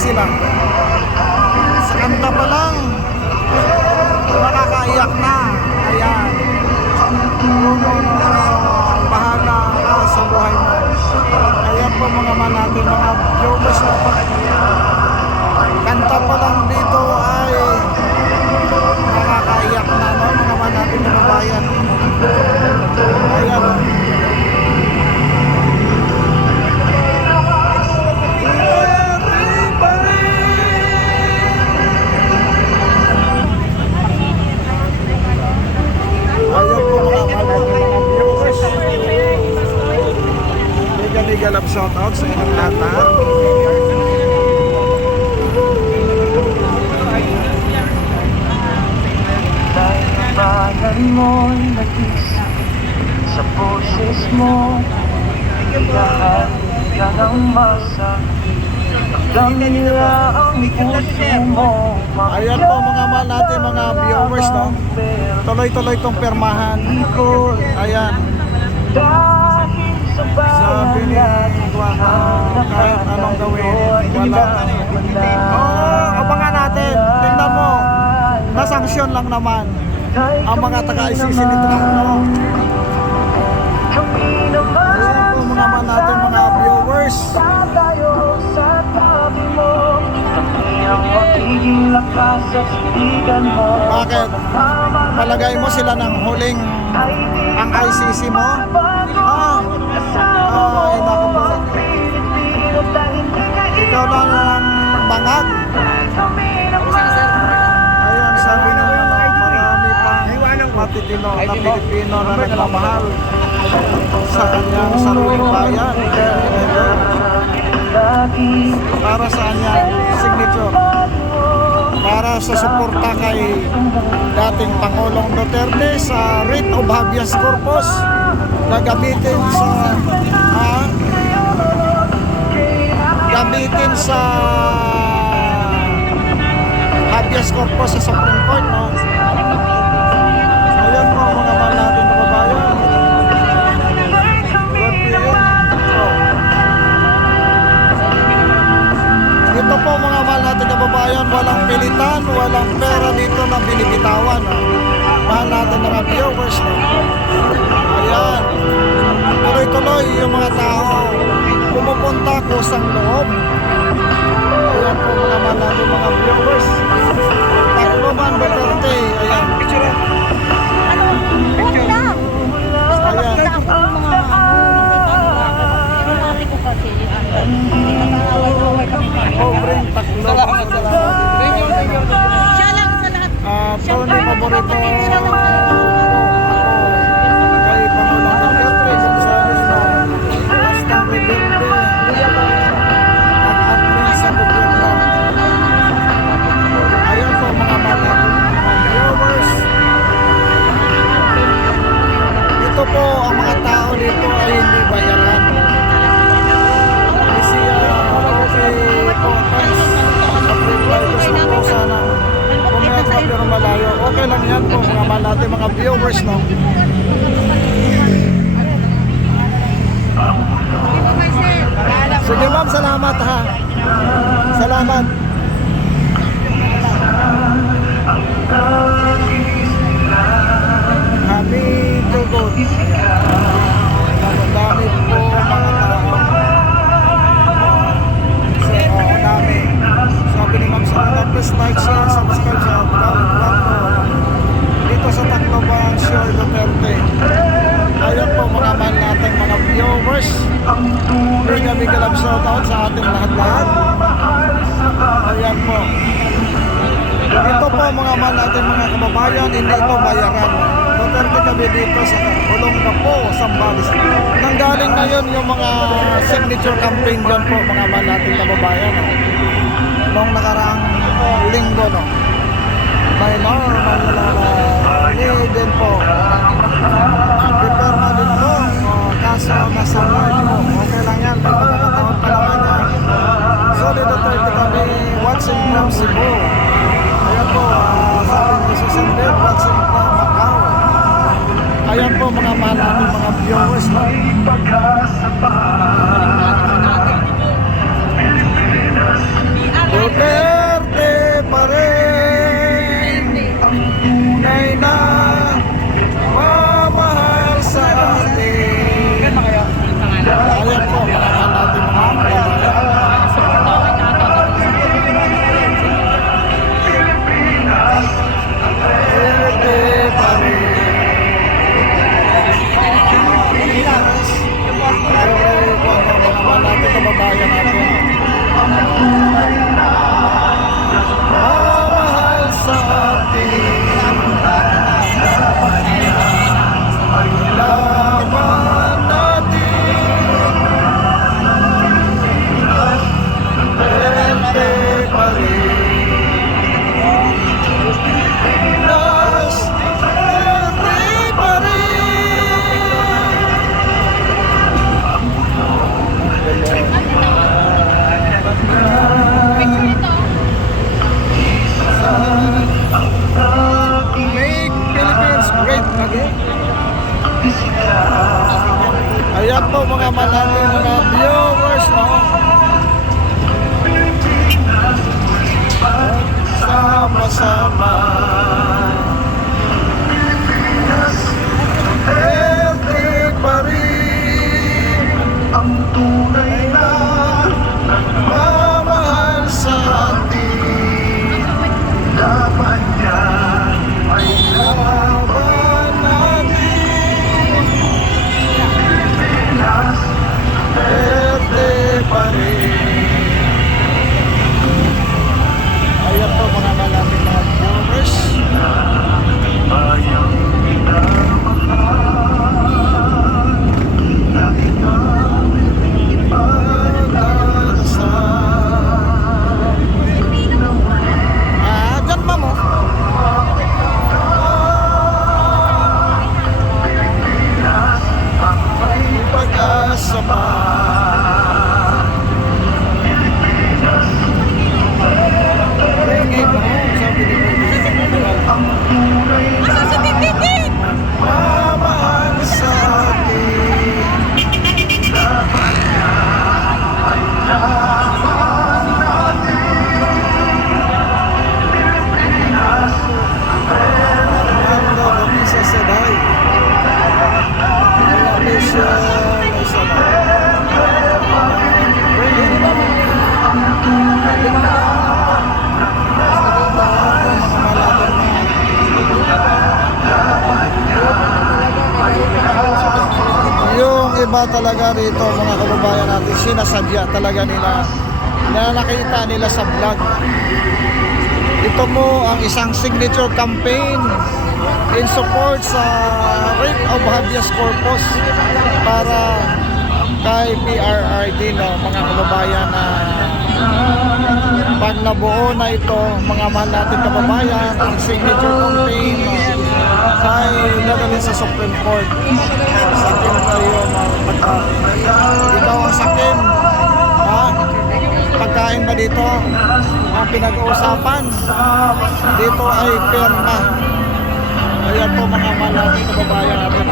sila. Sa kanta pa lang, nakakaiyak na. Ayan. Bahala ka sa buhay mo. Ayan po mga man natin, mga viewers na pa. Kanta pa lang dito ay nakakaiyak na, no? Mga man natin na kababayan. Ayan. Galap shoutout sa inyong lahat. Bayan mo'y nagis sa boses mo, lahat ka ng masakit. Pagdang nila ang puso mo. Ayan po mga mahal natin mga viewers, no? Tuloy-tuloy tong permahan. Ayan. Sabi ni Juan, kahit anong gawin, wala. Abangan natin. Tingnan mo, nasanksyon lang naman ang mga taga-ICC ni Trump, no? Ayan po mga mahal natin mga viewers. Bakit? Palagay mo sila ng huling ang ICC mo? Ay, naku po. Ikaw lang ang bangag. Ayun, sabi nila na marami pang matitino na Pilipino na nagmamahal sa kanyang sariling bayan. Para sa kanyang signature, para sa suporta kay dating Pangulong Duterte sa writ of habeas corpus na gamitin sa habeas corpus sa Supreme Court, no? Ayan po mga mahal natin na kababayan. Ito po mga mahal natin na kababayan, walang pilitan, walang pera dito na binibitawan, no? Mahal natin mga viewers, no? Ayan, tuloy-tuloy yung mga tao pumupunta kusang loob. Ayan po mga mahal natin mga viewers. Tacloban, Duterte. Ayan. Ayan. Pobreng Tacloban. Tony Favorito. Kay Pangulong Duterte. Gonzales na bastang rebelde at admin sa gobyerno. Ayan po mga mga viewers. Ito po ang mga tao dito ay hindi bayaran. Siya okay po guys. Apply gusto po sana pumayag na pero malayo. Okay lang yan po mga mahal natin mga viewers, no? Sige ma'am, salamat ha. Salamat. Happy to go. Ang dami po mga tao. So, dami. Sabi ni ma'am, salamat. Please like, share, subscribe sa vlog dito sa Tacloban, Sure Duterte. Ayan po mga mahal natin mga viewers. Big love shoutout sa ating lahat-lahat. Ayan po. Ito po mga mahal natin mga kababayan, hindi ito bayaran. Duterte kami dito sa Olongapo, Zambales. Nanggaling ngayon yung mga signature campaign dyan po mga mahal natin kababayan. Noong nakaraang linggo, no? May normal din po. Deperma din po. Kaso nasa Lord po. Okay lang yan. May pagkakataon pa naman yan. Solid Duterte kami watching from Cebu. Ayan po. Sabi ni Susan Bell, watching from Macau. Ayan po mga mahal natin mga viewers, no? na mamahal sa atin. Ayan po, makakal natin mga kababayan. Verde pa rin. Natin kababayan natin. Mamahal sa atin. Laban natin. Verde pa rin. Pinas, verde pa Make Philippines great again. Ayan po mga mananay, mga viewers, no? Sama-sama verde pa rin ang tunay na mamahal sa atin. Laban niya ay laban natin. Pilipinas, verde pa rin. Ayan po mga malamig mga viewers. Bayang dyan ba mo? May pag-asa pa. Ringin mo, sabi ni ang tunay na mamahal sa atin. Laban niya ay laban natin. Pilipinas, Fernando Robisa Seday. Alicia Isabel. Ringin mo, ang tunay na yung iba talaga rito mga kababayan natin, sinasadya talaga nila na nakita nila sa vlog. Ito mo ang isang signature campaign in support sa writ of habeas corpus para kay PRRD, no, mga kababayan, na pag nabuo na ito mga mahal natin kababayan, ang signature campaign ay dadalhin sa Supreme Court. Sakin kayo ikaw ang sakin, ha? Pagkain ba dito ang pinag-uusapan dito ay perma. Ayan po mga mahal natin kababayan natin.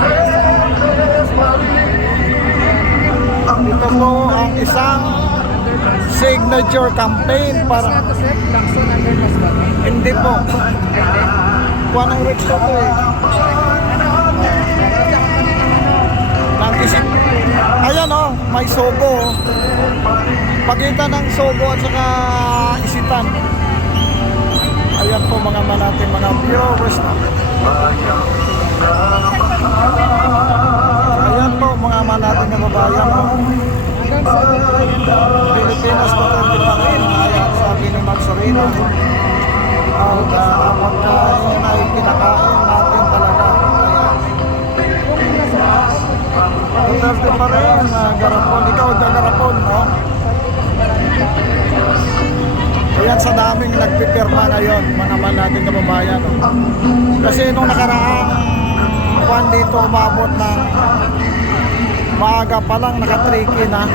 Ito po ang isang signature campaign para hindi po kuha ng rich ko to eh. Ayan o, may sogo oh. Pagitan ng sogo at saka isitan. Ayan po mga natin mga viewers. Ayan po mga natin kababayan. Pilipinas matindi pa rin. Ayan sabi ni Max Sorino. Ang pagkain ay pinakain natin talaga. Matindi pa rin. Garapon. Ikaw garapon, no? Ayan sa daming nagpipirma ngayon mga man natin kababayan. Kasi nung nakaraang buwan dito umabot ng maaga pa lang, naka-tricky na.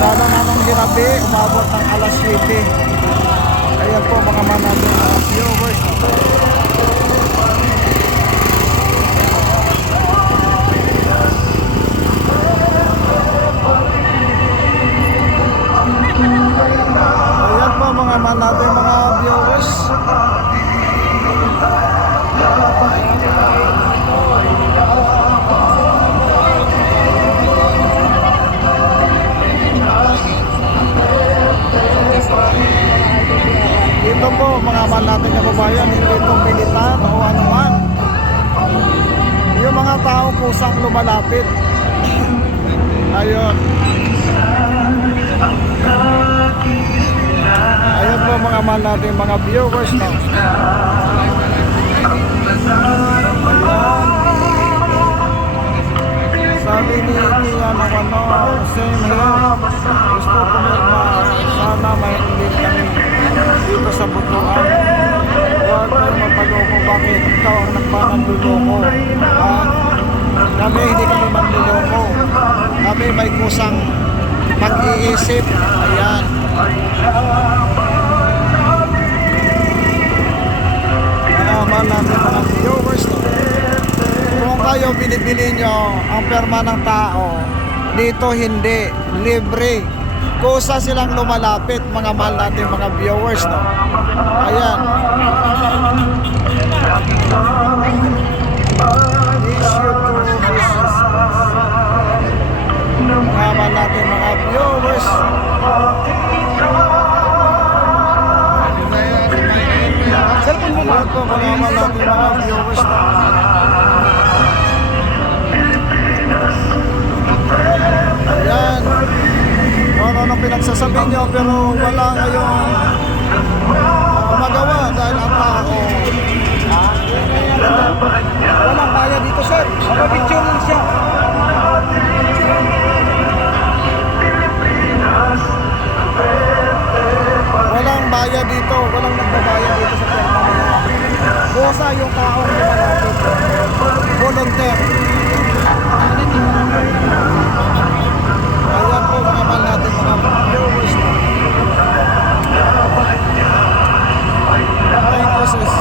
Lalo na nung ginabi, umabot ng alas 7. Ayan po mga man natin mga viewers. Ayan po mga man natin mga viewers. mga mahal natin kababayan, hindi ito pilitan o ano man. Yung mga tao kusang lumalapit. Ayun. Ayun po mga mahal natin mga viewers, no? Sabi ni Tia ng same here. Gusto pumirma. Sana may ulit kami dito sa Butuan. Huwag kayo mapaloko. Bakit ikaw ang nagpananluloko? Kami hindi kami manluloko. Kami may kusang mag-iisip. Ayan. Mga natin mga viewers, no? Kung kayo binibili nyo ang perma ng tao, dito hindi, libre. Kusa silang lumalapit, mga mahal natin mga viewers, no? Ayan. Issue to business. Mga mahal natin mga viewers. Ayan po mga mahal natin mga viewers, no? Ayan. Ano pinagsasabi nyo pero wala kayong magawa dahil ang tao walang bayad dito, sir. Picture lang siya. Walang bayad dito. Walang nagbabayad dito sa perma nila. Kusa yung taong lumalapit. Volunteer. Ayan po mga mahal natin mga viewers. Thank you, sis.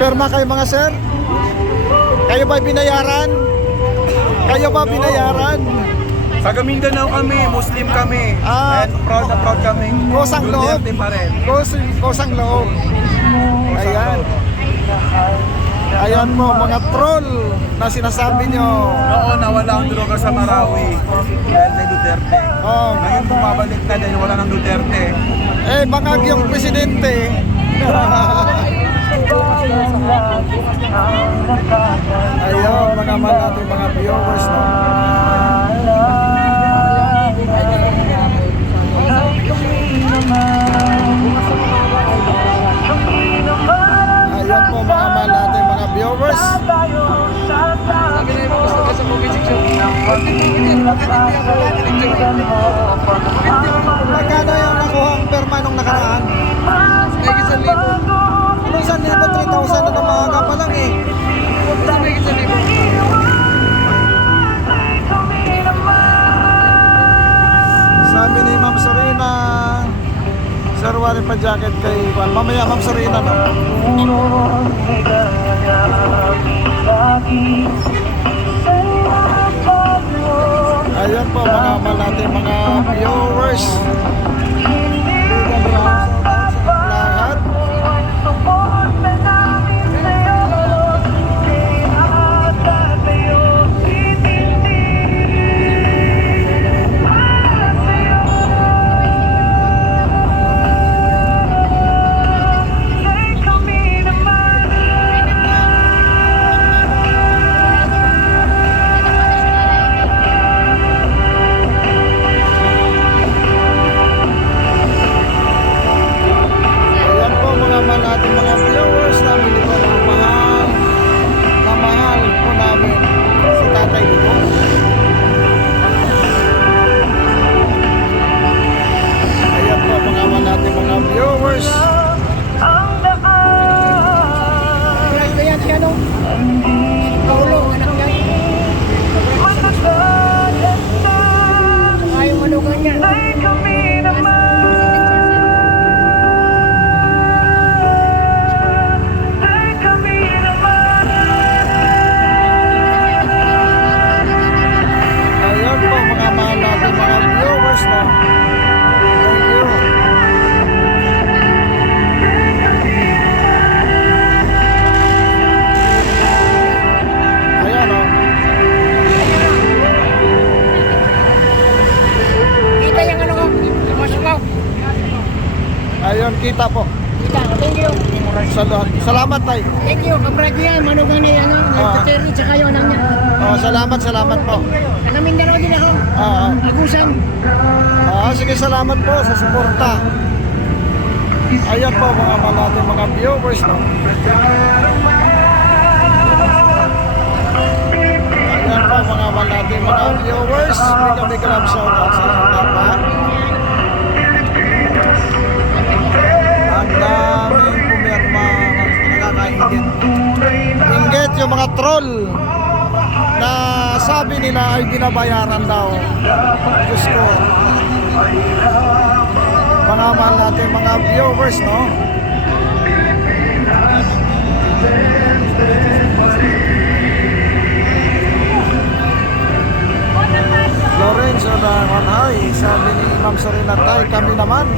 Perma kayo mga sir? Kayo ba binayaran? Kayo ba binayaran? Taga Mindanao kami, Muslim kami. Ah, And proud na proud kami. kusang loob. Duterte pa rin. Kusang loob. Ayan. Ayan mo mga troll na sinasabi nyo. Oo, nawala ang droga sa Marawi. Dahil kay Duterte. Oh, Ngayon bumabalik na dahil wala ng Duterte. eh bangag yung presidente. Ayun mga mahal natin mga viewers, no? Ayan po mga mahal natin mga viewers. Magkano yung nakuha ang perma nung nakaraan? May 1,000. Ano 1,000, 3,000 na namaga pa lang eh. May 1,000. Sabi ni Ma'am Serena, Sir, wari pa jacket kay Juan. Mamaya Ma'am Serena, no? Ayan po mga mahal natin mga viewers. Lahat. kita po. Thank you. Salamat tay. Thank you. Kabrad niya, manugang niya, nagtacherry, tsaka yung anak niya. Oh, salamat po. Kanamin na din ako. Agusan. Sige, salamat po sa suporta. Ayan po mga natin mga viewers, no? Ayan po mga natin mga viewers. Big love shoutout sa inyong lahat. Ang daming pumirma, nakakaingit. Inggit yung mga troll na sabi nila ay binabayaran daw. Diyos ko. Mga mahal natin mga viewers, no? Lorenzo na manhay, sabi ni Ma'am Serena Tay, kami naman.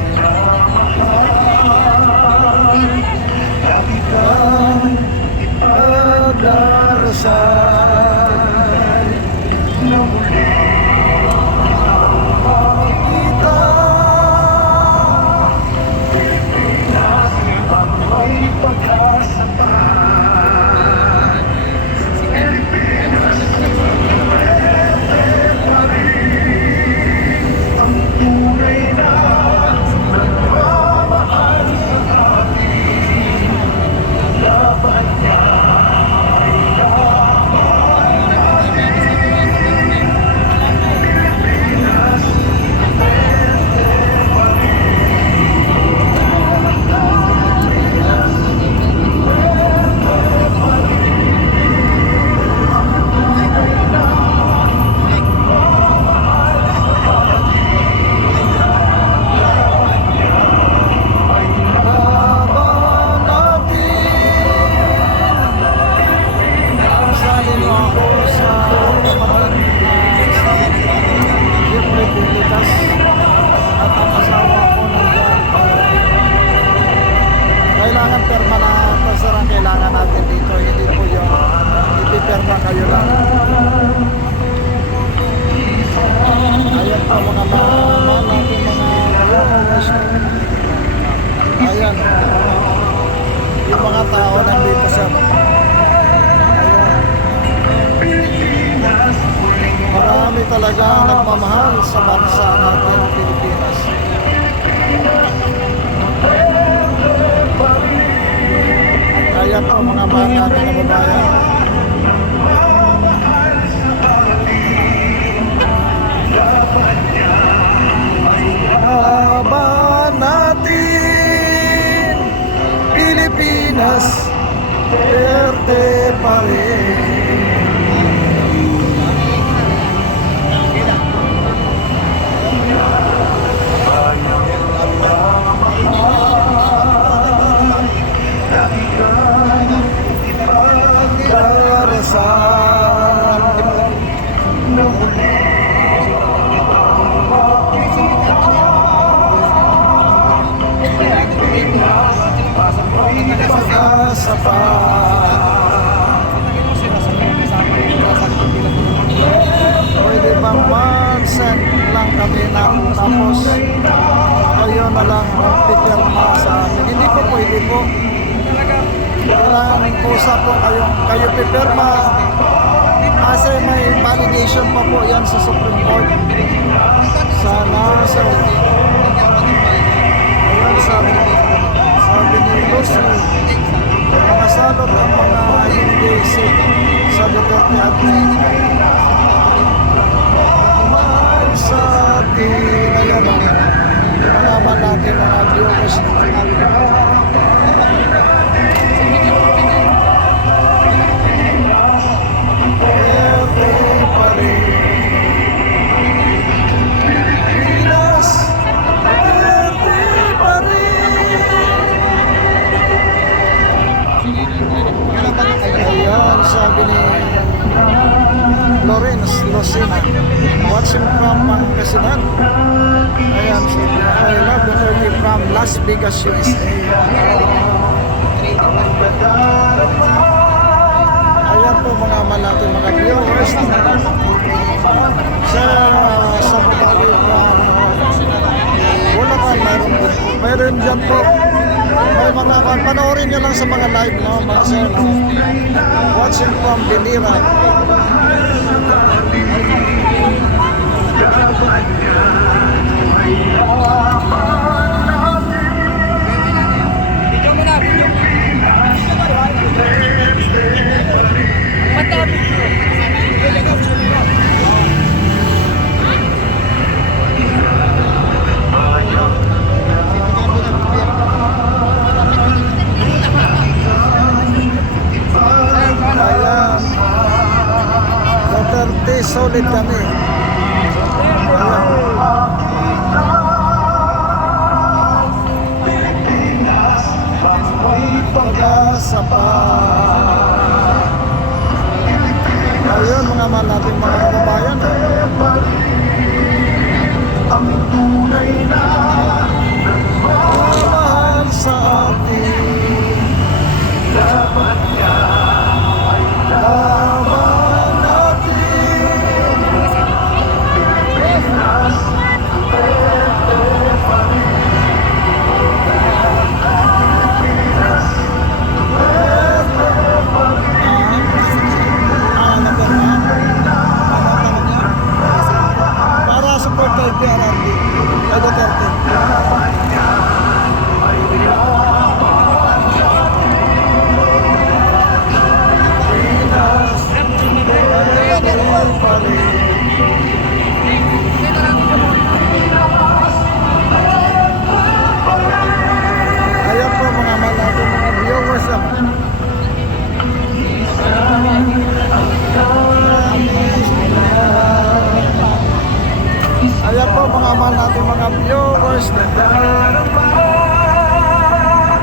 Ayan. Yung mga tao nandito sa marami talaga nagmamahal sa bansa natin, Pilipinas. Ayan po mga mahal natin kababayan. Laban natin, Pilipinas, verde pa rin. Pwede bang mag-send lang kami ng tapos kayo na lang magpipirma sa amin? Hindi po pwede po. Kailangan kusa po kayo pipirma kasi may validation pa po yan sa Supreme Court. Sana sa ayan, sabi ni Lucy, makasalot ang mga hindi sa Duterte at mahal sa atin. Ayan ang malaman natin mga viewers. Sabi ni Lawrence Lucena, watching from Pangasinan. Ayan, I love the 30 from Las Vegas, USA. Ayan po mga natin mga viewers. Sa Bukali from Bulacan, mayroon dyan po Biliran. Panoorin nyo lang sa mga live, no, mga sir, no? Watching from Biliran. Video mo na, video mo. Matapos mo. Ayan. Duterte, solid kami. Ayan. Pag-asa pa. Ayun mga mahal natin mga